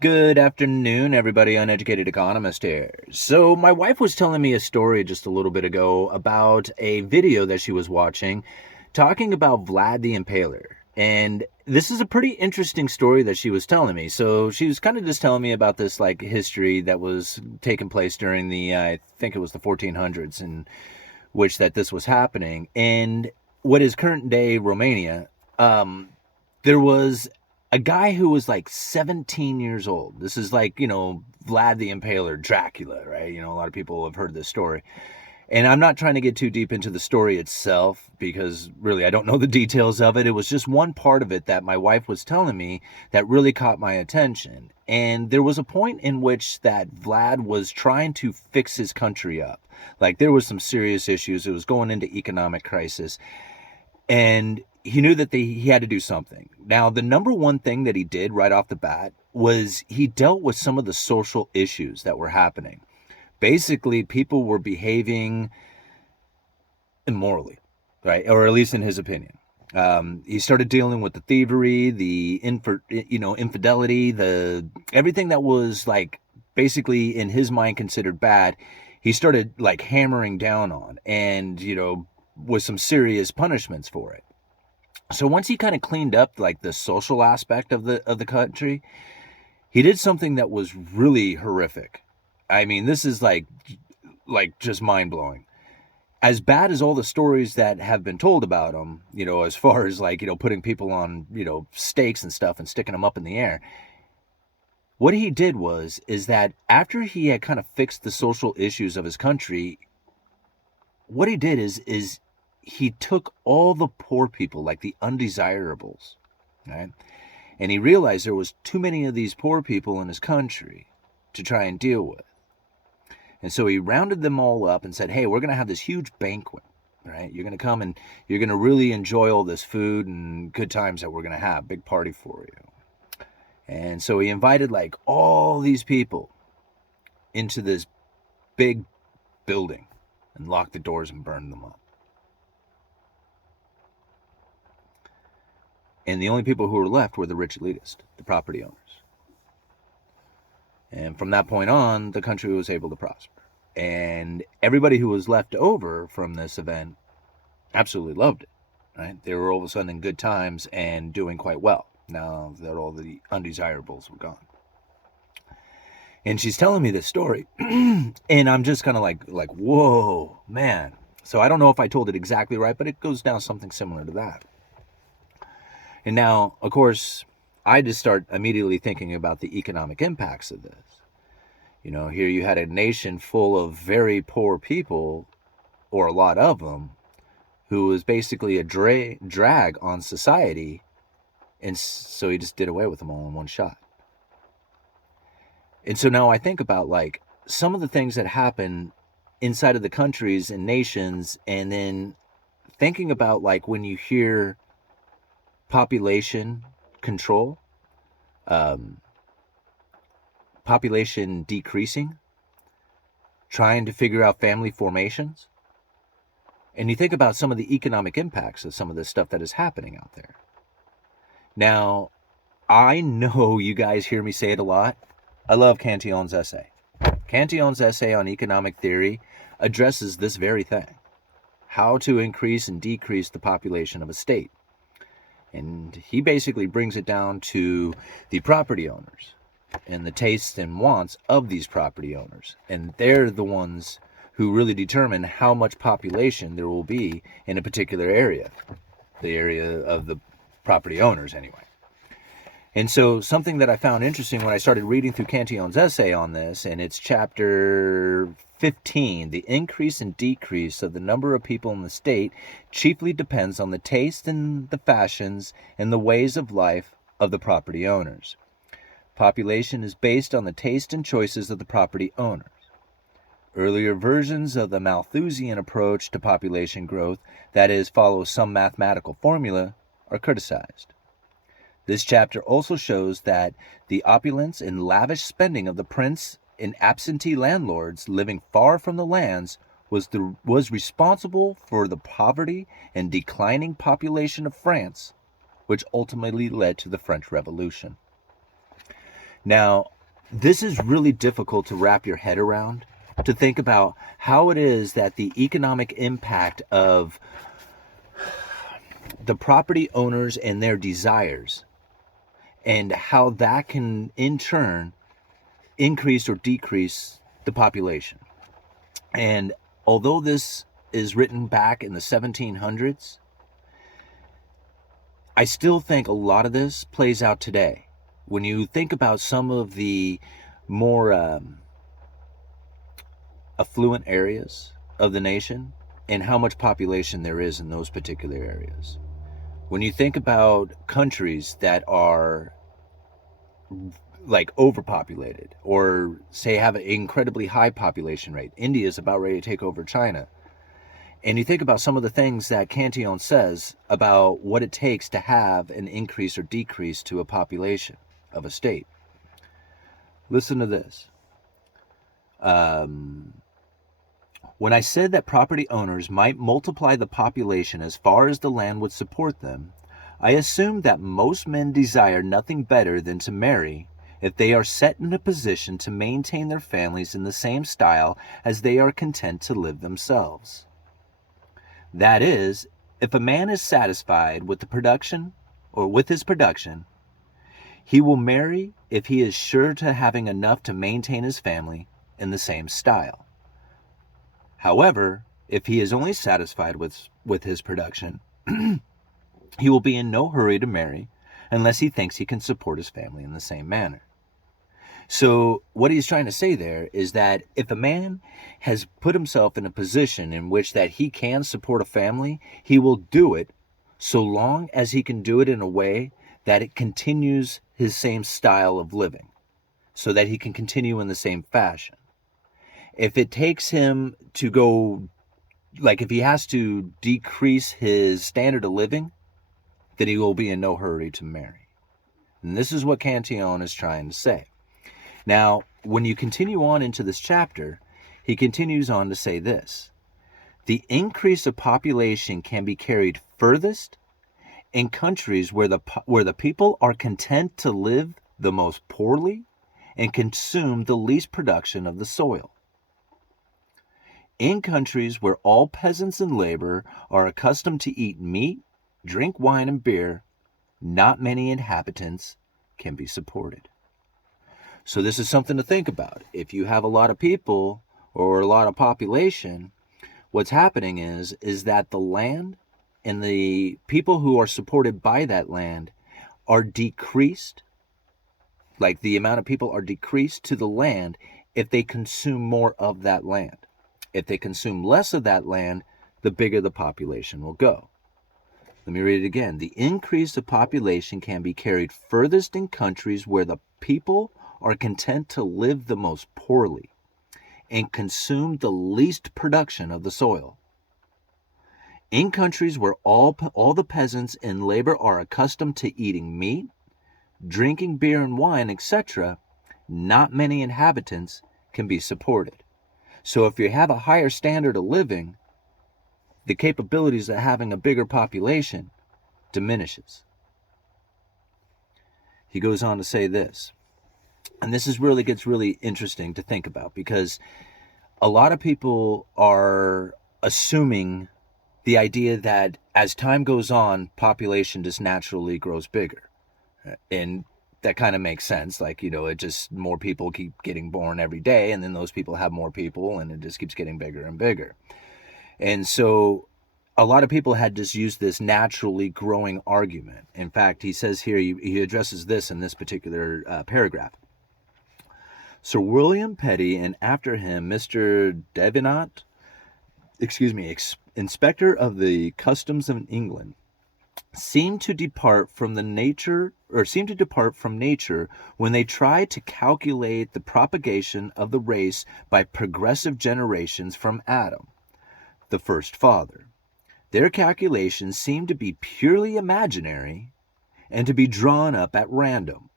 Good afternoon, everybody. Uneducated Economist here. So, my wife was telling me a story just a little bit ago about a video that she was watching talking about Vlad the Impaler. And this is a pretty interesting story that she was telling me. So, she was kind of just telling me about this like history that was taking place during I think it was the 1400s, in which that this was happening. And what is current day Romania, there was a guy who was like 17 years old. This is like, Vlad the Impaler, Dracula, right? A lot of people have heard this story. And I'm not trying to get too deep into the story itself because really I don't know the details of it. It was just one part of it that my wife was telling me that really caught my attention. And there was a point in which that Vlad was trying to fix his country up. Like there was some serious issues. It was going into economic crisis. And he knew that he had to do something. Now, the number one thing that he did right off the bat was he dealt with some of the social issues that were happening. Basically, people were behaving immorally, right? Or at least in his opinion. He started dealing with the thievery, the infidelity, the everything that was like basically in his mind considered bad. He started like hammering down on, and with some serious punishments for it. So once he kind of cleaned up like the social aspect of the country, he did something that was really horrific. I mean, this is like just mind-blowing. As bad as all the stories that have been told about him, as far as like, putting people on, stakes and stuff and sticking them up in the air. What he did is that after he had kind of fixed the social issues of his country, what he did is he took all the poor people, like the undesirables, right? And he realized there was too many of these poor people in his country to try and deal with. And so he rounded them all up and said, hey, we're going to have this huge banquet, right? You're going to come and you're going to really enjoy all this food and good times that we're going to have. Big party for you. And so he invited like all these people into this big building and locked the doors and burned them up. And the only people who were left were the rich elitists, the property owners. And from that point on, the country was able to prosper. And everybody who was left over from this event absolutely loved it, right? They were all of a sudden in good times and doing quite well now that all the undesirables were gone. And she's telling me this story, and I'm just kind of like, whoa, man. So I don't know if I told it exactly right, but it goes down something similar to that. And now, of course, I just start immediately thinking about the economic impacts of this. Here you had a nation full of very poor people, or a lot of them, who was basically a drag on society, and so he just did away with them all in one shot. And so now I think about like some of the things that happen inside of the countries and nations, and then thinking about like when you hear population control, population decreasing, trying to figure out family formations. And you think about some of the economic impacts of some of this stuff that is happening out there. Now, I know you guys hear me say it a lot. I love Cantillon's essay. Cantillon's essay on economic theory addresses this very thing: how to increase and decrease the population of a state. And he basically brings it down to the property owners and the tastes and wants of these property owners. And they're the ones who really determine how much population there will be in a particular area, the area of the property owners anyway. And so something that I found interesting when I started reading through Cantillon's essay on this, and it's chapter 15, the increase and decrease of the number of people in the state chiefly depends on the taste and the fashions and the ways of life of the property owners. Population is based on the taste and choices of the property owners. Earlier versions of the Malthusian approach to population growth, that is, follows some mathematical formula, are criticized. This chapter also shows that the opulence and lavish spending of the prince and absentee landlords living far from the lands was responsible for the poverty and declining population of France, which ultimately led to the French Revolution. Now, this is really difficult to wrap your head around, to think about how it is that the economic impact of the property owners and their desires, and how that can in turn increase or decrease the population. And although this is written back in the 1700s, I still think a lot of this plays out today. When you think about some of the more affluent areas of the nation and how much population there is in those particular areas. When you think about countries that are like overpopulated or say have an incredibly high population rate, India is about ready to take over China. And you think about some of the things that Cantillon says about what it takes to have an increase or decrease to a population of a state. Listen to this. When I said that property owners might multiply the population as far as the land would support them, I assumed that most men desire nothing better than to marry if they are set in a position to maintain their families in the same style as they are content to live themselves. That is, if a man is satisfied with the production or with his production, he will marry if he is sure to having enough to maintain his family in the same style. However, if he is only satisfied with his production, he will be in no hurry to marry unless he thinks he can support his family in the same manner. So what he's trying to say there is that if a man has put himself in a position in which that he can support a family, he will do it so long as he can do it in a way that it continues his same style of living, so that he can continue in the same fashion. If it takes him to go, like if he has to decrease his standard of living, then he will be in no hurry to marry. And this is what Cantillon is trying to say. Now, when you continue on into this chapter, he continues on to say this. The increase of population can be carried furthest in countries where the people are content to live the most poorly and consume the least production of the soil. In countries where all peasants and labor are accustomed to eat meat, drink wine and beer, not many inhabitants can be supported. So this is something to think about. If you have a lot of people or a lot of population, what's happening is that the land and the people who are supported by that land are decreased, like the amount of people are decreased to the land if they consume more of that land. If they consume less of that land, the bigger the population will go. Let me read it again. The increase of population can be carried furthest in countries where the people are content to live the most poorly and consume the least production of the soil. In countries where all the peasants and labor are accustomed to eating meat, drinking beer and wine, etc., not many inhabitants can be supported. So if you have a higher standard of living, the capabilities of having a bigger population diminishes. He goes on to say this, and this gets really interesting to think about, because a lot of people are assuming the idea that as time goes on, population just naturally grows bigger. And that kind of makes sense. Like, it just, more people keep getting born every day, and then those people have more people, and it just keeps getting bigger and bigger. And so a lot of people had just used this naturally growing argument. In fact, he says here, he addresses this in this particular paragraph. Sir William Petty, and after him, Mr. Devenant, Inspector of the Customs of England, seem to depart from nature when they try to calculate the propagation of the race by progressive generations from Adam, the first father. Their calculations seem to be purely imaginary and to be drawn up at random,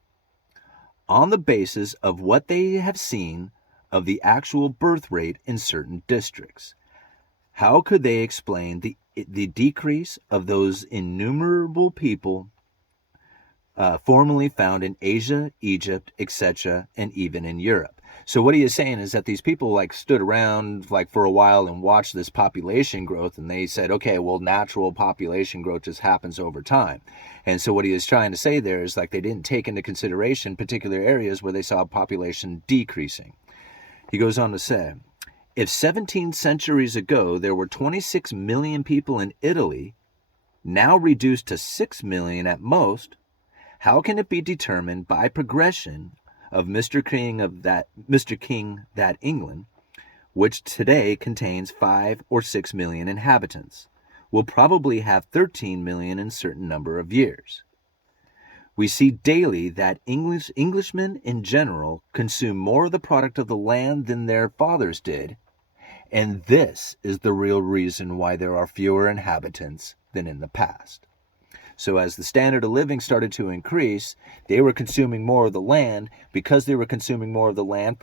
on the basis of what they have seen of the actual birth rate in certain districts. How could they explain the decrease of those innumerable people formerly found in Asia, Egypt, etc., and even in Europe. So what he is saying is that these people like stood around like for a while and watched this population growth, and they said, okay, well, natural population growth just happens over time. And so what he is trying to say there is like they didn't take into consideration particular areas where they saw population decreasing. He goes on to say, if 17 centuries ago there were 26 million people in Italy, now reduced to 6 million at most, how can it be determined by progression of Mr. King that England, which today contains 5 or 6 million inhabitants, will probably have 13 million in a certain number of years? We see daily that Englishmen in general consume more of the product of the land than their fathers did, and this is the real reason why there are fewer inhabitants than in the past. So as the standard of living started to increase, they were consuming more of the land. Because they were consuming more of the land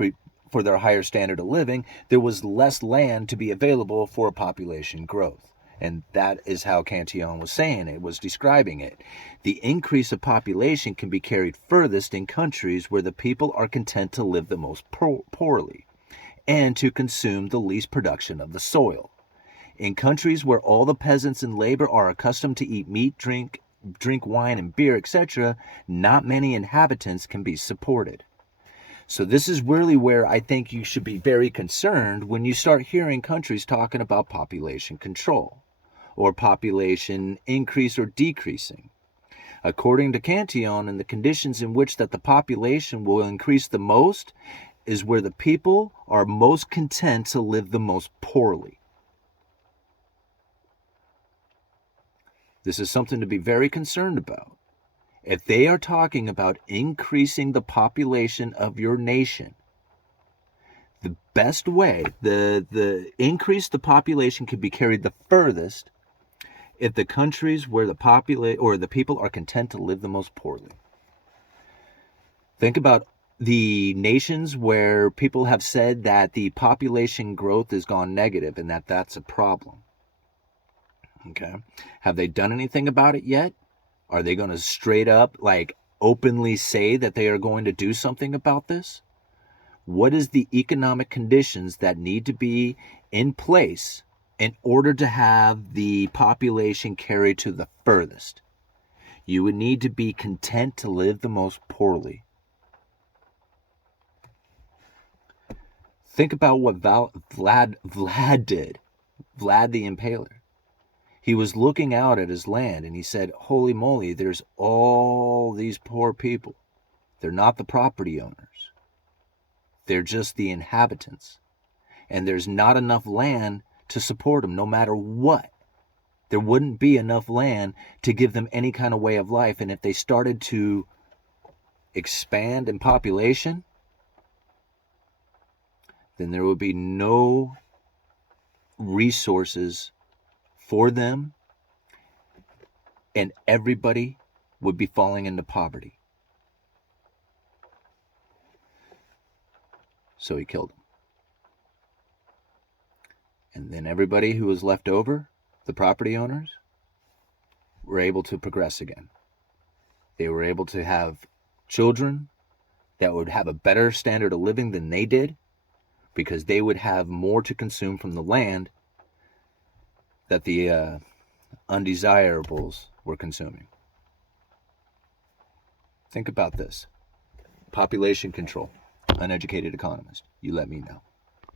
for their higher standard of living, there was less land to be available for population growth. And that is how Cantillon was saying it, was describing it. The increase of population can be carried furthest in countries where the people are content to live the most poorly and to consume the least production of the soil. In countries where all the peasants and labor are accustomed to eat meat, drink wine and beer, etc., not many inhabitants can be supported. So this is really where I think you should be very concerned when you start hearing countries talking about population control or population increase or decreasing. According to Cantillon, and the conditions in which that the population will increase the most is where the people are most content to live the most poorly. This is something to be very concerned about. If they are talking about increasing the population of your nation, the best way, the increase the population can be carried the furthest if the countries where the people are content to live the most poorly. Think about the nations where people have said that the population growth has gone negative and that that's a problem. Okay. Have they done anything about it yet? Are they going to straight up, like, openly say that they are going to do something about this? What is the economic conditions that need to be in place in order to have the population carried to the furthest? You would need to be content to live the most poorly. Think about what Vlad did. Vlad the Impaler. He was looking out at his land and he said, holy moly, there's all these poor people. They're not the property owners. They're just the inhabitants. And there's not enough land to support them no matter what. There wouldn't be enough land to give them any kind of way of life. And if they started to expand in population, then there would be no resources for them, and everybody would be falling into poverty. So he killed them. And then everybody who was left over, the property owners, were able to progress again. They were able to have children that would have a better standard of living than they did, because they would have more to consume from the land that the undesirables were consuming. Think about this. Population control. Uneducated economist. You let me know.